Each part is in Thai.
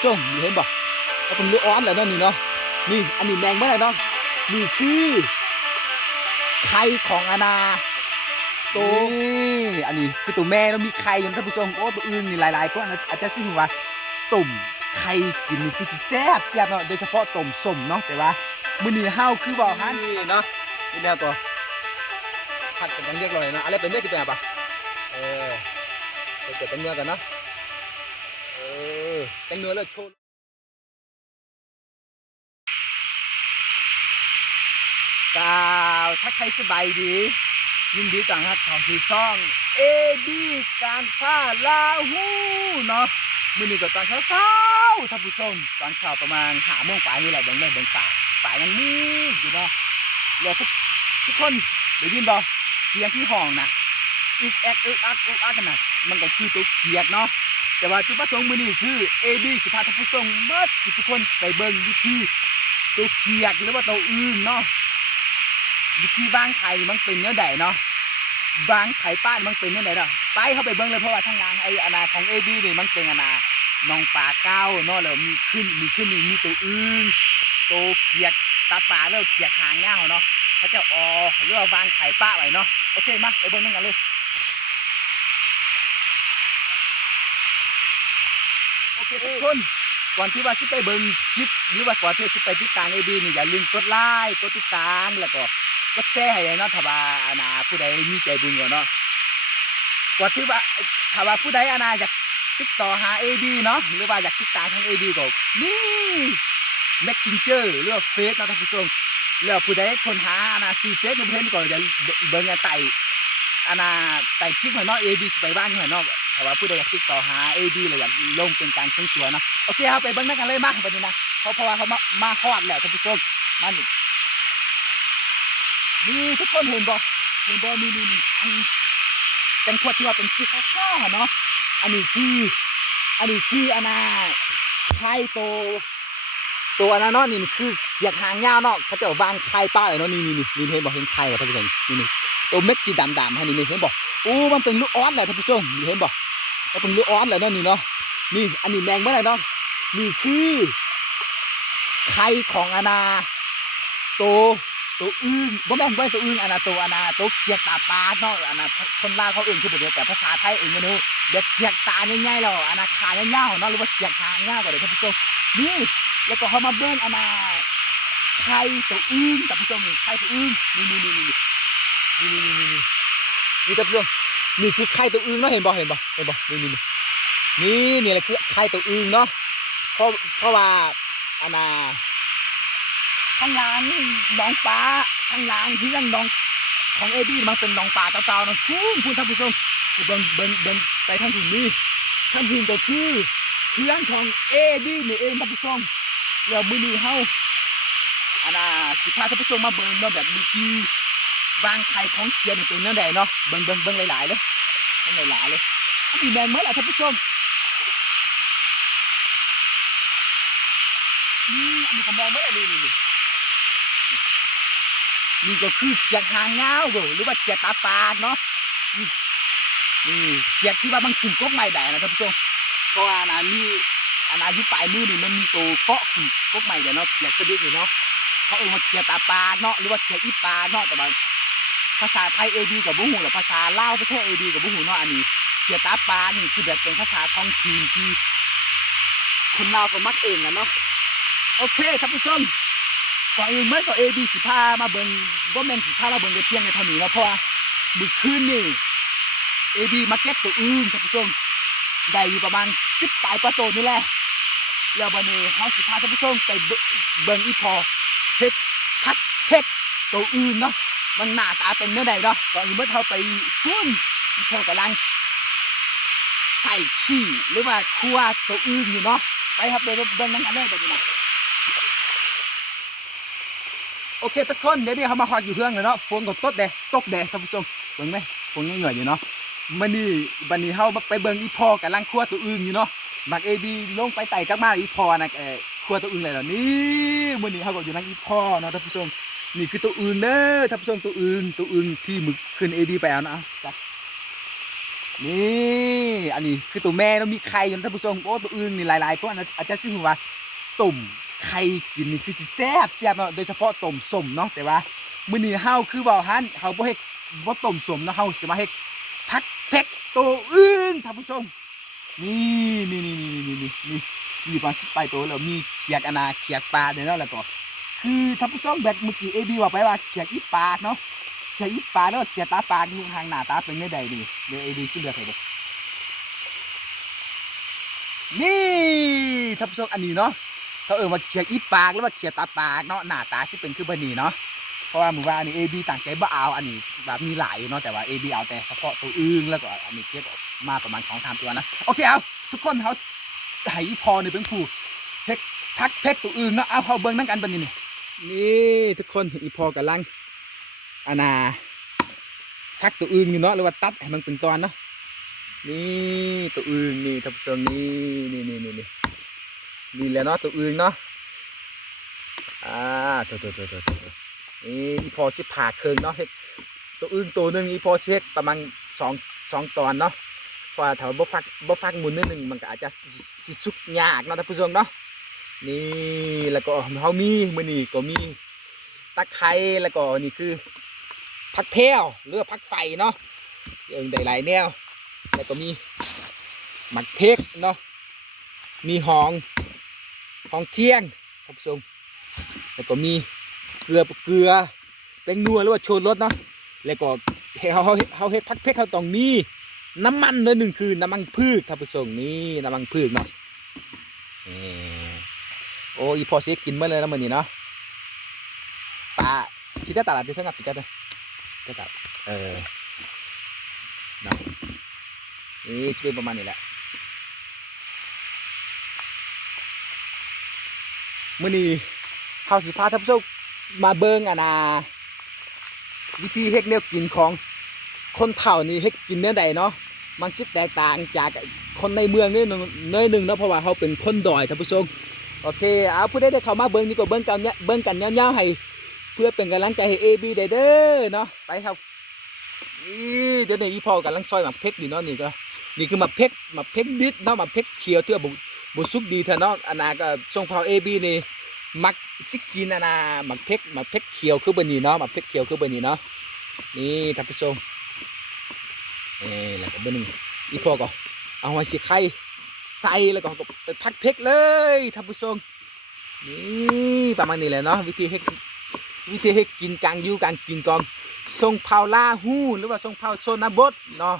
ผู้ชมเห็นบ่ก็เป็นลูกอ้อนแหละเนาะนี่เนาะนี่อันนี้แมงเมื่อไหร่เนาะนี่คือไข่ของอาณาตัวนี่อันนี้คือตัวแม่แล้วมีไข่อยังท่านผู้ชมโอ้ตัวอื่นนี่หลายๆคนอาจจะซิ่งว่าตุ่มไข่กินนี่คือสิแซ่บแซ่บเนาะโดยเฉพาะตุ่มสมเนาะแต่ว่ามื้อนี้เฮาคือบอกฮันนี่เนาะนี่แนวตัวผัดกันเรียกเลยเนาะอะไรเป็นเนื้อที่เป็นอะไรปะเออเดี๋ยวเป็นเนื้อกันเนาะ ออเป็นเนื้อเลยโชว์กล่าวทักไทายสบายดี ยินดีต่างหักของสีซ่องเอบีการผ้าลาหูเนาะมือนี้ก็ตอนเช้าๆท่านผู้ชมตอนเช้าประมาณหาโมงป่ายนี่แหละเบิ่งเบิ่งเบิ่งฝ่ายฝ่ายยังมืดอยู่เนาะแล้วทุกทุกคนได้ยินบ่เสียงที่ห้องนะอึกแอกอึกอักอึกอักกันนะมันก็คือตัวเขียดเนาะ แต่ว่าจุดประสงค์มือนี้คือเอบีสิพาท่านผู้ชมเมื่อทุกคนไปเบิ่งวิธีตัวเขียดหรือว่าตัวอื่นเนาะวิธีบ้างไข่มันเป็นเนื้อใดเนาะบางไข่ป้านมันเป็นเนื้อใดเนาะไปเข้าไปเบิ้งเลยเพราะว่าทางล่างไอ้อนาของเอบีนี่มันเป็นอนาน้องปลาเก้าเนาะแล้วมีขึ้นมีขึ้นมีมีตัวอื่นตัวเขียดตาปลาแล้วเขียดหางเงาเนาะเขาจะออหรือวาวางไข่ป้าไว้เนาะโอเคมาไปเบิ้งนั่นกันเลย โอเคทุกคน ก่อนที่ว่าสิไปเบิ้งคลิป หรือว่าก่อนที่สิไปติดตามเอบีนี่อย่าลืมกดไลค์กดติดตามแล้วก็ก็แชร์ให้เลยเนาะถ้าว่าอาณาผู้ใดมีใจบุญก่อนเนาะกว่าที่ว่าถ้าว่าผู้ใดอาณาอยากติดต่อหา AB เนาะหรือว่าอยากติดตามทาง AB ก็นี่ Messenger หรือว่าเฟซนาะท่านผู้ชมแล้วผู้ใดคนหาอาณาซื้อเฟซมาเพิ่นก็อย่าเบิ่งอันไต่ อาณาไต่คลิปให้เนาะ AB สิไปบ้านให้เนาะถ้าว่าผู้ใดอยากติดต่อหา AB แล้วอยากลงเป็นการส่วงตัวเนาะโอเคครับไปเบิ่งนั่นกันเลยมาบัดนี้นะเพราะเพราะว่าเขามามาฮอดแล้วท่านผู้ชมมานี่นี่ทุกคนเห็นบ่เห็นบ่นี่นี่นี่อันจังพวดที่ว่าเป็นสีขาวๆเนาะอันนี้คืออันนี้คืออันน่ะไข่โตตัวอันนั้นเนาะนี่นี่คือเขียดหางยาวเนาะเขาจะวางไข่ป้ายเนาะนี่นี่นี่นี่เห็นบ่เห็นไข่บ่ท่านผู้ชมนี่นี่ ตัวเม็ดสีดำๆให้นี่นี่เห็นบ่อู้มันเป็นลูกออสแหละท่านผู้ชมเห็นบ่มันเป็นลูกออสแหละเนาะนี่เนาะนี่อันนี้แมงเมื่อไหร่เนาะนี่คือไข่ของอาณาโตตัวอื่นบ่แม่นบ่ตัวอื่นอันน่ะตัวอันน่ะตัวเขียดตาปลาเนาะอันน่ะคนลาวเขาเอื่นคือแบ่เดียวแต่ภาษาไทยเองเนี่ยนูแบบเขียดตาใหญ่ๆแล้วอันน่ะขายาวๆเนาะหรือว่าเขียดหางยาวก็ได้ท่านผู้ชมนี่แล้วก็เขามาเบิ่งอันน่ะไข่ตัวอื่นท่านผู้ชมนี่ไข่ตัวอื่นนี่นี่นี่นี่ นี่นี่นี่นี่นี่ท่านผู้ชมนี่คือไข่ตัวอื่นเนาะเห็นบ่เห็นบ่เห็นบ่นี่นี่นี่นี่นี่แหละคือไข่ตัวอื่นเนาะเพราะเพราะว่าอันน่ะข้างล่างหนองปลาข้างล่างเพื่อนหนองของเอบี้มันเป็นหนองปลาเก่าๆนะคุณคุณท่านผู้ชมเบิ่งเบิ่งเบิ่งไปทางถุนนี้ทางถุนก็คือเพื่อนของเอบี้นี่เองท่านผู้ชมแล้วมือนี้เฮาอันน่ะสิพาท่านผู้ชมมาเบิ่งเนาะแบบวิธี วางไข่ของเขียดนี่เป็นเนื้อใดเนาะเบิ่งเบิ่งเบิ่งหลายๆเลยเบิ่งหลายๆเลยอันนี้แมงเมื่อไหร่ท่านผู้ชมนี่อันนี้ก็แมงเมื่อไหร่นี่นี่นี่นี่ก็คือเขียดหางเงาโหหรือว่าเขียดตาปาเนาะนี่นี่เขียดที่ว่ามันขึ้นก๊กไม่ได้นะท่านผู้ชมเพราะว่านะมีอันอายุปลายมือนี่มันมีตัวเกาะขึ้นก๊กไม่ได้เนาะเขียดสะดุดนี่เนาะเขาเอ่ยมาเขียดตาปาเนาะหรือว่าเขียดอีปาเนาะแต่ว่า ภาษาไทยเอบีกับบุหูหรือภาษาลาวประเทศเอบีกับบุหูเนาะอันนี้เขียตาปานี่คือแบบเป็นภาษาท้องถิ่นที่ คนลาวเขามักเองนะเนาะโอเคท่านผู้ชมก่อนอื่นเมื่อก่อนเอบีสิพามาเบิ่งว่าแมนสิพามาเบิ่งในเพียงในเท่านี้แล้วเพราะว่ามือคืนนี่เอบีมาเก็ตตัวอื่นท่านผู้ชมได้อยู่ประมาณสิบปลายกว่าตัวนี่แหละแล้ววันนี้เฮาสิพาท่านผู้ชมไปเบิ่งเบิ่งอีพอเฮ็ดพัดเพชรตัวอื่นเนาะ มันหน้าตาเป็นเนื้อใดเนาะก่อนอื่นเมื่อเฮาไปฟุ้นอีพอกำลัง ใส่ขี้หรือว่าคั่วตัวอื่นอยู่เนาะไปครับไปเบิ่งนั่นกันเลยบัดนี้นะโอเคทุกคนเดี๋ยวนี้เขามาฮอดอยู่เพื่องเลยเนาะฝนก็ตกแดดตกแดดท่านผู้ชมเบิ่งไหมฝนยังเหนื่อยอยู่เนาะมันนี่บันนี้เฮาไปเบิ่งอีพอกำลังคั่วตัวอื่นอยู่เนาะบักเอบีลงไปไต่กลับมาอีพอนะเออคั่วตัวอื่นเลยเหรอนี่มันนี่เฮาก็อยู่นั่งอีพอเนาะท่านผู้ชม นี่คือตัวอื่นเด้อท่านผู้ชมตัวอื่นตัวอื่นที่มึกขึ้นเอบีไปเอานะจ้ะนี่อันนี้คือตัวแม่เนาะมีไข่อยู่นท่านผู้ชมโอ้ตัวอื่นนี่หลายๆคนอาจาจจะซึ่งว่าต้มไข่กินนี่คือสิแซ่บแซ่บเนาะโดยเฉพาะต้มสมเนาะแต่ว่ามื้อนี้เฮาคือเว้าหันเฮาบ่เฮ็ดบ่ต้มสมเนาะเฮาสิมาเฮ็ดผัดเผ็ดตัวอื่นท่านผู้ชมนี่นี่นี่นี่นี่นี่นี่มีประมาณ10ปลายตัวแล้วมีเขียดอนาเขียดปลาเด้เนาะแล้วก็ คือท่านผู้ชมแบบเมื่อกี้ AB ว่าไปว่าเขียดอีปลาเนาะเขียดอีปลาแล้วเขียดตาปลาที่ทางหน้าตาเป็นได้ใดนี่เดี๋ยว AB สิเลือกให้เด้อนี่ท่านผู้ชมอันนี้เนาะเขาเอ่ยว่าเขียดอีปากหรือว่าเขียดตาปากเนาะหน้าตาสิเป็นคือบันนี้เนาะเพราะว่าหมู่ว่าอันนี้ AB ต่างใจบ่เอาอันนี้แบบมีหลายเนาะแต่ว่า AB เอาแต่เฉพาะตัวอึ้งแล้วก็อันนี้เทียบออกมาประมาณสองสามตัวนะโอเคเอาทุกคนเขาห้อีพอเนี่ยเป็นผู้เพ็กพักเพ็กตัวอึ้งเนาะเอาเขาเบิ้งนั่งกันบันนี้นี่ นี่ทุกคนอีพอกำลังอันาฟักตัวอึ้งอยู่เนาะหรือว่าตัดให้มันเป็นตอนเนาะนี่ตัวอึงนี่ท่านผู้ชมนี่นี่นี่นี่นี่นี่แหละเนาะตัวอึงเนาะอ่าตัวตัวตัวตัวตัวนี่อีพอชิผ่าเคิงเนาะเฮ็ดตัวอึงตัวหนึ่งอีพอสิเฮ็ดประมาณสองสองตอนเนาะพราะว่าถ้าบ่ฟักบ่ฟักมุนนิดหนึงมันก็อาจจะสิสิสุกยากเนาะท่านผู้ชมเนาะ นี่แล้วก็เฮามีมื้อนี้ก็มีตะไคร้แล้วก็นี่คือผักแพรวหรือว่าผักไฟเนาะเอิงได้หลายแนว แล้วก็มีหมักเพกเนาะมีหองหองเที่ยงท่านผู้ชมแล้วก็มีเกลือเกลือแป้งนัวหรือว่าโชนรสเนาะแล้วก็เขาเขาเขาเฮ็ดพักเพกเขาต้องมีน้ำมันเลยหนึ่งคือน้ำมันพืชท่านผู้ชมนี่น้ำมันพืชเนาะ โอ้ยพอเสียกินเมื่อเลยนะมันนี่เนาะปลาคิดได้ตลาดที่เท่าไหร่ปิดได้เลยได้ตลาดเออเนาะนี่จะเป็นประมาณนี้แหละมื่อนี้เฮาสิพาท่านผู้ชมมาเบิ่งอะนะวิธีเฮ็ดแนวกินของคนเฒ่านี่เฮ็ดกินแนวใดเนาะมันสิแตกต่างจากคนในเมืองนิดหนึงเน้อหนึงเนาะเพราะว่าเขาเป็นคนดอยท่านผู้ชม โอเคเอาผู้ใดได้เข้ามาเบิ่งนี่ก็เบิ่งกันเนี่ยเบิ่งกันยาๆให้เพื่อเป็นกำลังใจให้ AB ได้เด้อเนาะไปครับนี่เดี๋ยวนี้อีพ่อกำลังซอยหมักเพกอยู่เนาะนี่ก็นี่คือหมักเพกหมักเพกดิดเนาะหมักเพกเขียวเตื้อบุบุสุกดีเถอะเนาะอันนาก็ทรงเผาเอบีนี่มักสิกินอันนาหมักเพกหมักเพกเขียวคือเบอร์นี้เนาะหมักเพกเขียวคือเบอร์นี้เนาะนี่ท่านผู้ชมนี่แล้วก็เบอร์หนึ่งอีพ่อก็เอาไว้สิไข่ ใส่แล้วก็ไปพักเพกเลยท่านผู้ชมนี่ประมาณนี้แหละเนาะวิธีเฮ็ดวิธีเฮ็ดกินกลางยูกางกินกองทรงเผาลาหูหรือว่าทรงเผาโซนบดเนาะ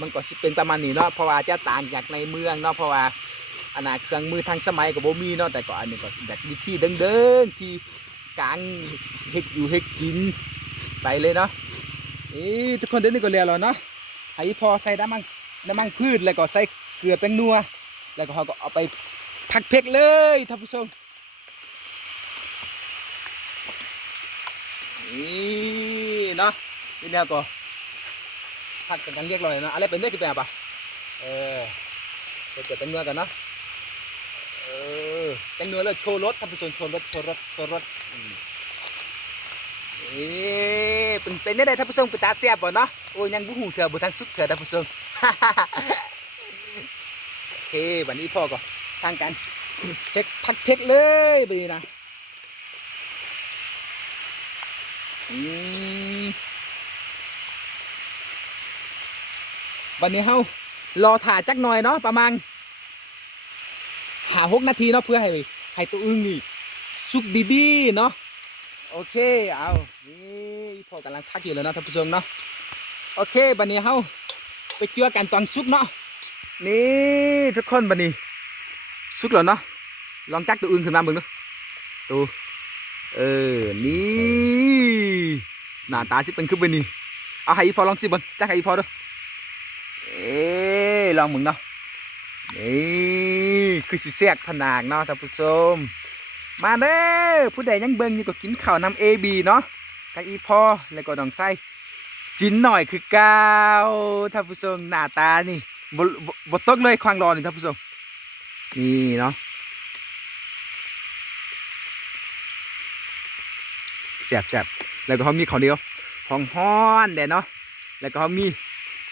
มันก็สิเป็นประมาณนี้เนาะเพราะว่าจะต่างจากในเมืองเนาะเพราะว่าอันน่ะเครื่องมือทางสมัยก็บ่มีเนาะแต่ก็อันนี้ก็แบบวิธีเดิงๆที่กลางเฮ็ดอยู่เฮ็ดกินไปเลยเนาะนี่ทุกคนเดี๋ยวนี้ก็เรียนแล้วเนาะให้พอใส่น้ำมันน้ำมันพืชแล้วก็ใส่ เกลือแป้งนัว แล้วก็เขาก็เอาไปผัดเผ็ดเลยท่านผู้ชมนี่เนาะนี่แนวก็ผัดกันกันเรียกเราเลยเนาะอะไรเป็นเนื้อกี่แบบปะเออเดี๋ยวเกิดเป็นเนื้อกันเนาะเออเป็นเนื้อแล้วโชว์รสท่านผู้ชมโชว์รสโชว์รสโชว์รสอืมนี่เป็นเป็นได้ไดท่านผู้ชมเป็นตาแซ่บบ่เนาะโอ้ยยังบุหูเถื่อบุทางสุดเถื่อท่านผู้ชม เค วันนี้พ่อก็ทางกันเพ็กพัดเพ็กเลยไปนะวันนี้เฮารอถ่ายจักหน่อยเนาะประมาณหาหกนาทีเนาะเพื่อให้ให้ตัวอึ้งนี่สุกดีๆเนาะโอเคเอานี่พอกำลังพักอยู่แล้วเนาะท่านผู้ชมเนาะโอเควันนี้เฮาไปเจอกันตอนสุกเนาะ นี่ทุกคนวันนี้สุกแล้วเนาะลองจักตัวอึ้งขึ้นมาเบิ่งเนาะดูเออนี่หน้าตาสิเป็นคือเป็นนี่เอาให้อีพอลองสิเบิ่งจักให้อีพอดูเอ้ลองมึงเนาะนี่คือสิแซกผนากเนาะท่านผู้ชม มาเด้อผู้ใดยังเบิ่งอยู่ก็กินข้าวนำเอบีเนาะกับอีพอแล้วก็น้องไส้สินหน่อยคือเก้าท่านผู้ชมหน้าตานี่ บบ่บ่ตกเลยควางรอนี่ท่านผู้ชมนี่เนาะแซ่บแซ่บแล้วก็เขามีข้าเหนียวของฮ้อนแดดเนาะแล้วก็เขามี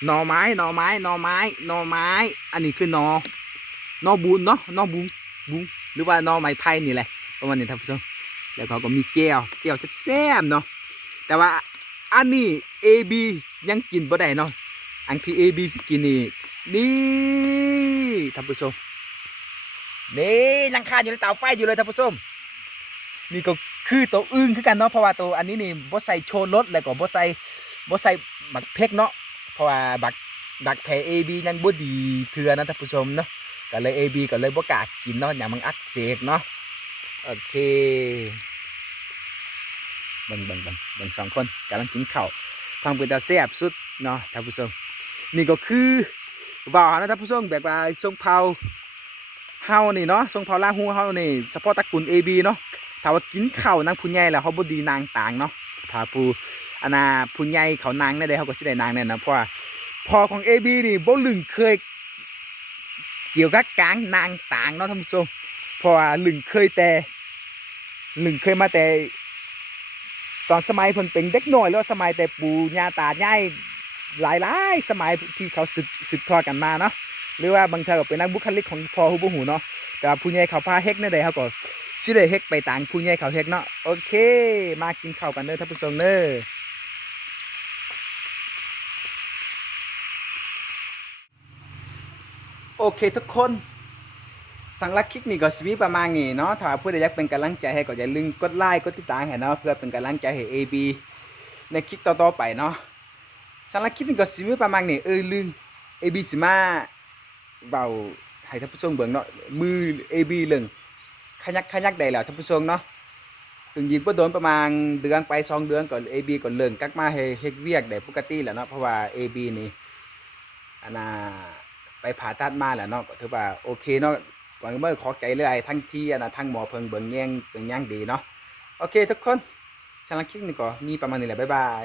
หน่อไม้หน่อไม้หน่อไม้หน่อไม้ อันนี้คือหน่อหน่อบุญเนาะหน่อบุญบุญหรือว่าหน่อไม้ไผ่นี่แหละประมาณนี้ท่านผู้ชมแล้วเขาก็มีแก้วแก้วแซ่บๆเนาะแต่ว่าอันนี้ AB ยังกินบ่ได้เนาะอันที่ AB สกินนี่ นี่ท่านผู้ชมนี่ยังคาอยู่ในเตาไฟอยู่เลยท่านผู้ชมนี่ก็คือตัวอึ้งคือกันเนาะเพราะว่าตัวอันนี้นี่บ่ใส่โชว์รสแล้วก็บ่ใส่บ่ใส่บักเพกเนาะเพราะว่าบักดักแผล AB ยังบ่ดีเถื่อนะท่านผู้ชมเนาะก็เลย AB ก็เลยบ่กล้ากินเนาะอย่างมันอักเสบเนาะโอเคบิ่งบิ่งบิ่งบิ่งสองคนกำลังกินข้าวทางเป็นตาแซ่บสุดเนาะท่านผู้ชมนี่ก็คือ ว่าวนะท่านผู้ชมแบบว่าทรงเผาเฮานี่เนาะทรงเผาล่าฮูเฮานี่เฉพาะตระกูล AB เนาะถ้าว่ากินข้าวนางผู้ใหญ่แล้วเขาบ่ดีนางต่างเนาะถ้าผู้อันน่ะผู้ใหญ่เขานางได้เขาก็สิได้นางแน่นะเพราะว่าพอของ AB นี่บ่ลึงเคย เกี่ยวกับกลางนางต่างเนาะท่านผู้ชมเพราะว่าลึงเคยแต่ลึงเคยมาแต่ตอนสมัยเพิ่นเป็นเด็กน้อยแล้วสมัยแต่ปู่ย่าตายาย หลายหลายๆสมัยที่เขาสืบสืบทอดกันมาเนาะหรือว่าบางเทอก็เป็นนักบุคลิกของพ่อฮูบ่ฮู้เนาะแต่ผู้ใหญ่เขาพาเฮกในใดเขาก็สิได้เฮกไปต่ามผู้ใหญ่เขาเฮกเนาะโอเค มากินข้าวกันเด้อท่านผู้ชมเด้อโอเคทุกคนสังลักคลิกนี่ก็สวีประมาณนี้เนาะถ้าผู้ใดอยากเป็นกำลังใจให้ก็อย่าลืมกดไลค์กดติดตามให้เนาะเพื่อเป็นกำลังใจให้ AB ในคลิปต่อๆไปเนาะ สังลักคลิกนี่ก็สวีประมาณนี้เออลืม AB สิมาเบาให้ท่านผู้ชมเบิ่งเนาะมือ AB เรื่องขยักขยักได้แล้วท่านผู้ชมเนาะถึงยิงบ่โดนประมาณเดือนไปสองเดือนก่อน AB ก่อนเรื่องกักมาให้เฮ็ดเวียกได้ปกติแหล้วเนาะเพราะว่า AB นี่อันน่ะไปผ่าตัดมาแหละเนาะก็ถือว่าโอเคเนาะก่อนเมื่อขอใจหลายทั้งที่อะนน่ะทั้งหมอเพิ่งเบิ่งแย่งเบิ่งย่างดีเนาะโอเคทุกคนสำหรับคลิปนี้ก็มีประมาณนี้แหละบ๊ายบาย